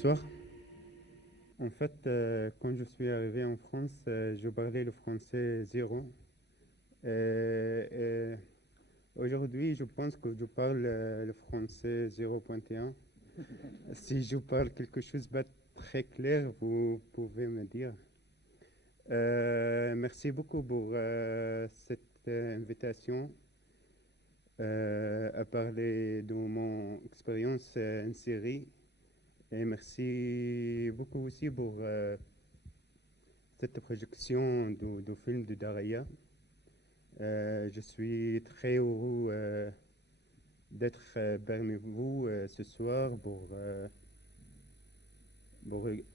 Bonsoir. En fait, quand je suis arrivé en France, je parlais le français zéro. Et aujourd'hui, je pense que je parle le français 0.1. Si je parle quelque chose de pas très clair, vous pouvez me dire. Merci beaucoup pour cette invitation à parler de mon expérience en Syrie. Et merci beaucoup aussi pour cette projection du film de Daraya. Je suis très heureux d'être parmi vous ce soir pour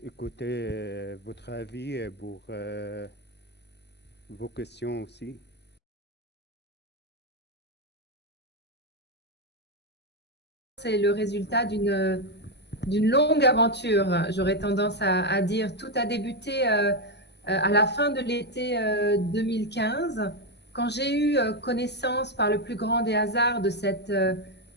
écouter votre avis et pour vos questions aussi. C'est le résultat d'une longue aventure, j'aurais tendance à dire. Tout a débuté à la fin de l'été 2015, quand j'ai eu connaissance par le plus grand des hasards de cette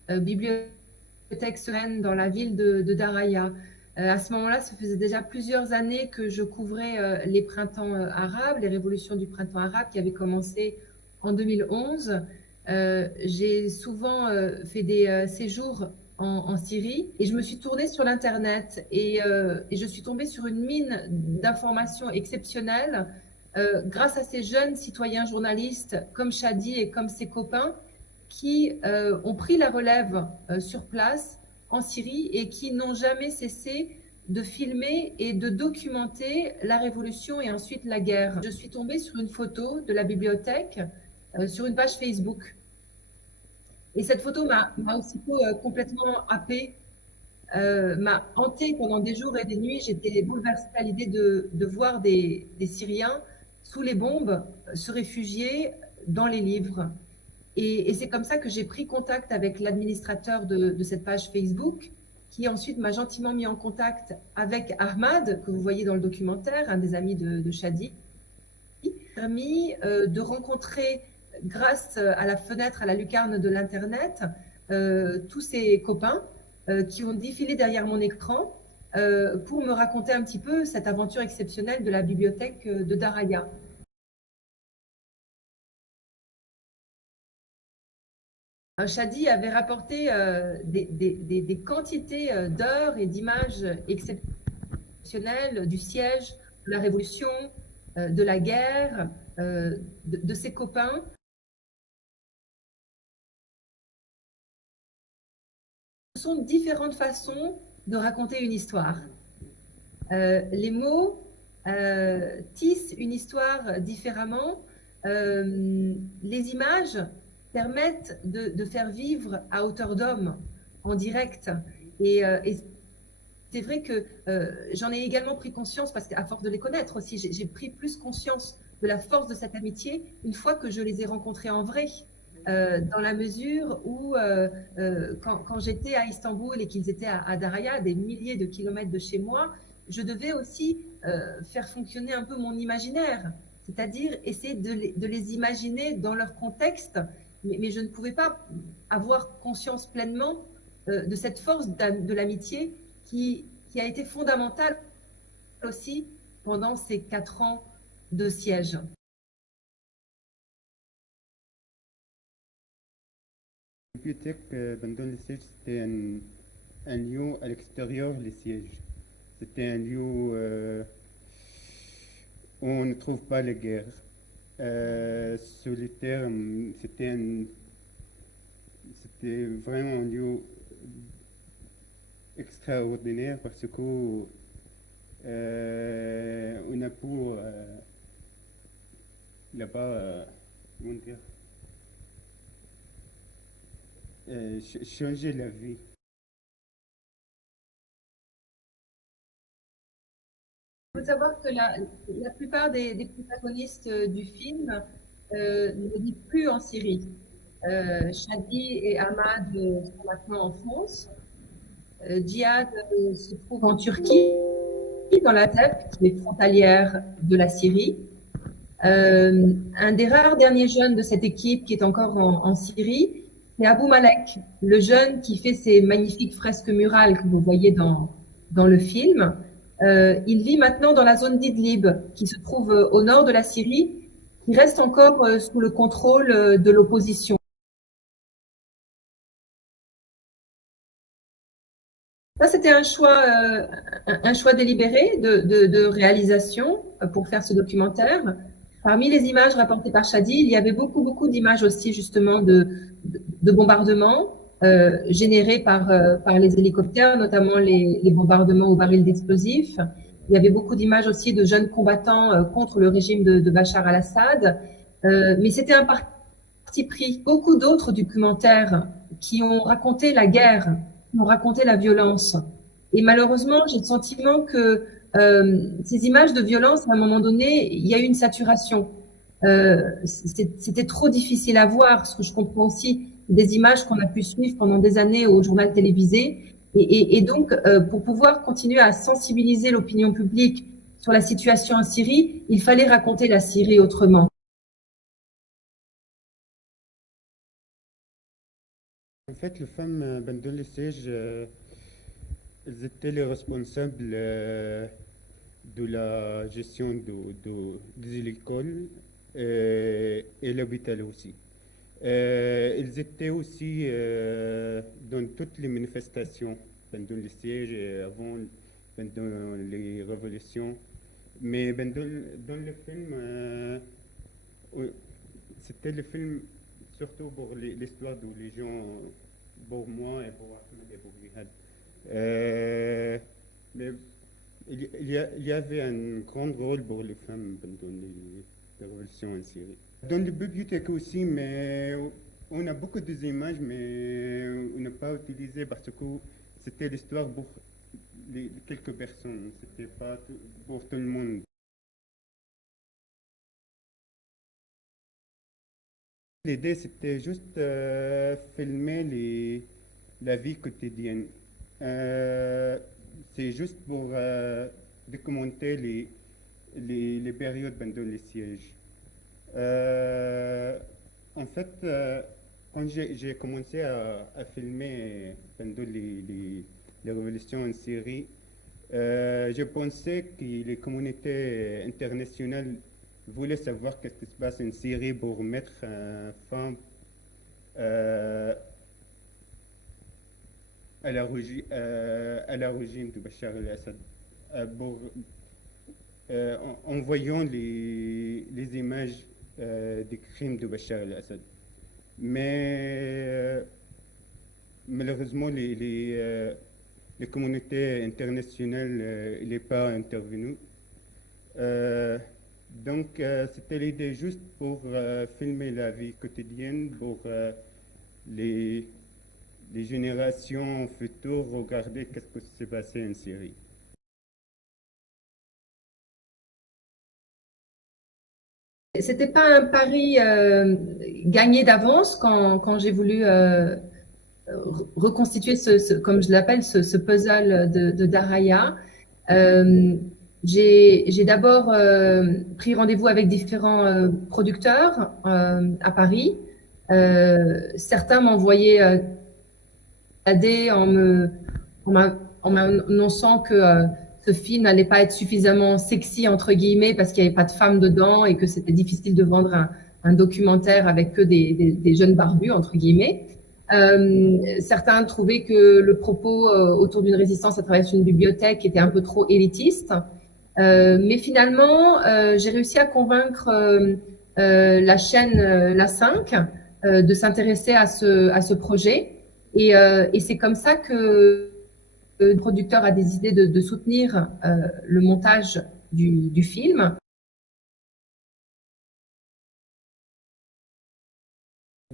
bibliothèque sereine dans la ville de Daraya. À ce moment-là, ça faisait déjà plusieurs années que je couvrais les printemps arabes, les révolutions du printemps arabe qui avaient commencé en 2011. J'ai souvent fait des séjours en Syrie et je me suis tournée sur l'Internet et je suis tombée sur une mine d'informations exceptionnelles grâce à ces jeunes citoyens journalistes comme Shadi et comme ses copains qui ont pris la relève sur place en Syrie et qui n'ont jamais cessé de filmer et de documenter la révolution et ensuite la guerre. Je suis tombée sur une photo de la bibliothèque sur une page Facebook. Et cette photo m'a aussitôt complètement happée, m'a hantée pendant des jours et des nuits. J'étais bouleversée à l'idée de voir des Syriens sous les bombes se réfugier dans les livres. Et c'est comme ça que j'ai pris contact avec l'administrateur de cette page Facebook, qui ensuite m'a gentiment mis en contact avec Ahmad, que vous voyez dans le documentaire, un des amis de Shadi, qui m'a permis de rencontrer, grâce à la fenêtre, à la lucarne de l'Internet, tous ces copains qui ont défilé derrière mon écran pour me raconter un petit peu cette aventure exceptionnelle de la bibliothèque de Daraya. Shadi avait rapporté des quantités d'heures et d'images exceptionnelles du siège, de la révolution, de la guerre, de ses copains. Ce sont différentes façons de raconter une histoire. Les mots tissent une histoire différemment. Les images permettent de faire vivre à hauteur d'homme, en direct. Et c'est vrai que j'en ai également pris conscience, parce qu'à force de les connaître aussi, j'ai pris plus conscience de la force de cette amitié une fois que je les ai rencontrés en vrai. Dans la mesure où, quand j'étais à Istanbul et qu'ils étaient à Daraya, des milliers de kilomètres de chez moi, je devais aussi faire fonctionner un peu mon imaginaire, c'est-à-dire essayer de les imaginer dans leur contexte, mais je ne pouvais pas avoir conscience pleinement de cette force de l'amitié qui a été fondamentale aussi pendant ces 4 ans de siège. La bibliothèque pendant le siège, c'était un lieu à l'extérieur des sièges. C'était un lieu où on ne trouve pas la guerre. Sur le terme, c'était vraiment un lieu extraordinaire parce que on a pu là-bas, comment dire, changer la vie. Il faut savoir que la plupart des protagonistes du film ne vivent plus en Syrie. Shadi et Ahmad sont maintenant en France. Djihad se trouve en Turquie, dans la Tep, qui est frontalière de la Syrie. Un des rares derniers jeunes de cette équipe qui est encore en Syrie, c'est Abou Malek, le jeune qui fait ces magnifiques fresques murales que vous voyez dans dans le film. Il vit maintenant dans la zone d'Idlib, qui se trouve au nord de la Syrie, qui reste encore sous le contrôle de l'opposition. Ça, c'était un choix délibéré de réalisation pour faire ce documentaire. Parmi les images rapportées par Shadi, il y avait beaucoup d'images aussi justement de bombardements générés par les hélicoptères, notamment les bombardements au baril d'explosifs. Il y avait beaucoup d'images aussi de jeunes combattants contre le régime de Bachar al-Assad. Mais c'était un parti pris. Beaucoup d'autres documentaires qui ont raconté la guerre, qui ont raconté la violence. Et malheureusement, j'ai le sentiment que ces images de violence, à un moment donné, il y a eu une saturation. C'était trop difficile à voir, ce que je comprends aussi des images qu'on a pu suivre pendant des années au journal télévisé. Et donc, pour pouvoir continuer à sensibiliser l'opinion publique sur la situation en Syrie, il fallait raconter la Syrie autrement. En fait, les femmes pendant les sièges, elles étaient les responsables de la gestion des écoles et l'hôpital aussi. Ils étaient aussi dans toutes les manifestations pendant les sièges et avant, pendant les révolutions. Mais dans le film, oui, c'était le film surtout pour l'histoire de les gens, pour moi et pour Ahmed et pour Jihad. Mais il y avait un grand rôle pour les femmes pendant les révolutions en Syrie. Dans les bibliothèques aussi, mais on a beaucoup d'images, mais on n'a pas utilisé parce que c'était l'histoire pour quelques personnes, c'était pas pour tout le monde. L'idée, c'était juste filmer la vie quotidienne. Euh, c'est juste pour documenter les périodes pendant les sièges. Euh, En fait, quand j'ai commencé à filmer pendant les révolutions en Syrie, je pensais que les communautés internationales voulaient savoir ce qui se passe en Syrie pour mettre fin euh, à la régime de Bachar el-Assad. En voyant les images des crimes de Bachar el-Assad. Mais malheureusement, les communautés internationales n'est pas intervenues. Euh, C'était l'idée juste pour filmer la vie quotidienne, pour les, les générations futures regarder qu'est-ce qui s'est passé en Syrie. C'était pas un pari gagné d'avance quand j'ai voulu reconstituer comme je l'appelle, ce puzzle de Daraya. Euh, j'ai d'abord pris rendez-vous avec différents producteurs à Paris. Certains m'envoyaient AD en m'annonçant que ce film n'allait pas être suffisamment sexy, entre guillemets, parce qu'il n'y avait pas de femmes dedans et que c'était difficile de vendre un documentaire avec que des jeunes barbus, entre guillemets. Certains trouvaient que le propos autour d'une résistance à travers une bibliothèque était un peu trop élitiste. Mais finalement, j'ai réussi à convaincre la chaîne La 5 de s'intéresser à ce projet. Et c'est comme ça que le producteur a décidé de soutenir le montage du film.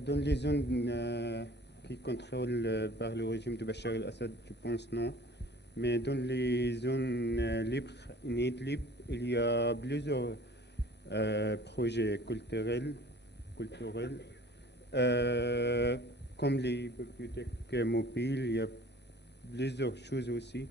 Dans les zones qui contrôlent par le régime de Bachar el-Assad, je pense non. Mais dans les zones libres, en Idlib, il y a plusieurs projets culturels comme les bibliothèques mobiles, il y a plusieurs choses aussi.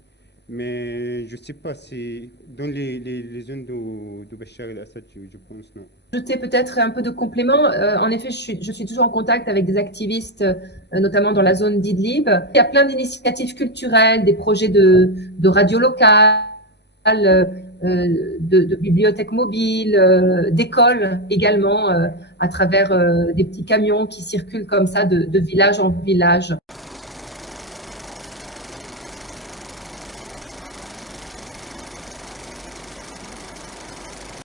Mais je ne sais pas, c'est dans les zones de Bachar el-Assad, je pense, non. Ajouter peut-être un peu de complément. En effet, je suis toujours en contact avec des activistes, notamment dans la zone d'Idlib. Il y a plein d'initiatives culturelles, des projets de radio locale, de bibliothèques mobiles, d'écoles également, à travers des petits camions qui circulent comme ça de village en village.